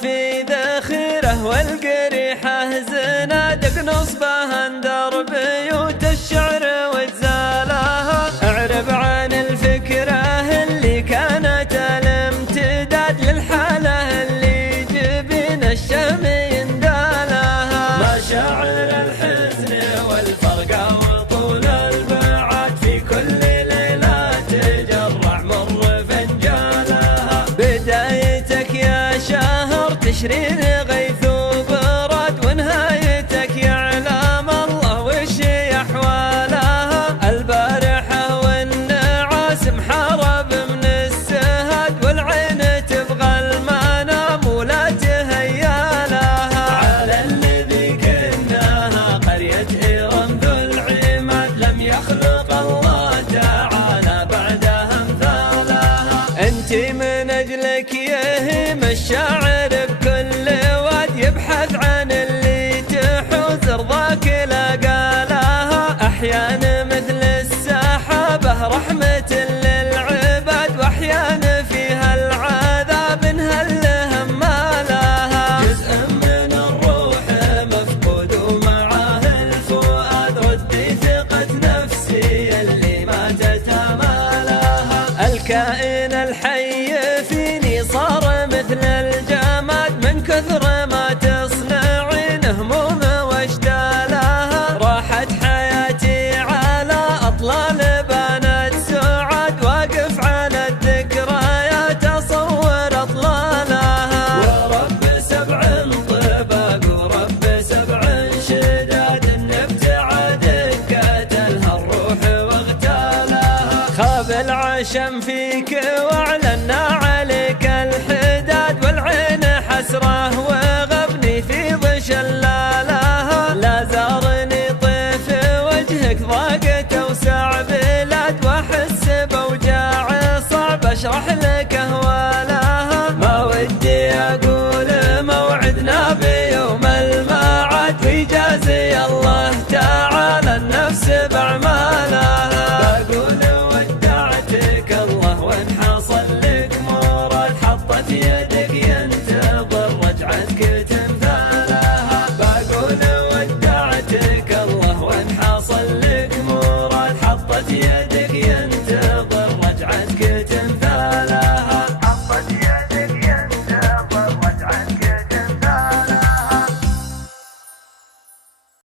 في ذخيره والقريحة زنادق نصبه اندر بيوت الشعر وجزالها. اعرب عن الفكرة اللي كانت الامتداد للحالة اللي جبين الشم يندالها. مشاعر الحزن والفرقة وطول البعد في كل ليلة تجرع مر فنجالها. بدايتك يا شهر تشرين غيث وبرد، ونهايتك يعلم الله وش احوالها. البارحة والنعاس محارب من السهد، والعين تبغى المنام ولا تهيا لها. على الذي كناها قرية إيران ذو العماد، لم يخلق الله تعالى بعدها امثالها. انت من اجلك يهيم الشاعر بكل واد، يبحث عن اللي تحوز رضاك لقالها. احيان مثل السحابة رحمة للعباد، واحيان فيها العذاب انهل همالها. جزء من الروح مفقود ومعاه الفؤاد، ردي ثقة نفسي اللي ماتت امالها. الكائن الحي فيني صار مثل الجماد، من كثر ما تصنعين هموم واشتالها. راحت حياتي على اطلال بنات سعاد، واقف على الذكريات اصور اطلالها. ورب سبع طباق ورب سبع شداد، نبتعد قتلها الروح واغتالها. خاب العشم فيك واعلنا عليك الحداد، والعين حسره وغبني في ظشلالها. لا زارني طيف وجهك ضاقت اوسع بلاد، واحس بوجاع صعب اشرح لك اهوالها. ما ودي اقول موعدنا بيوم المعاد، ويجازي الله تعالى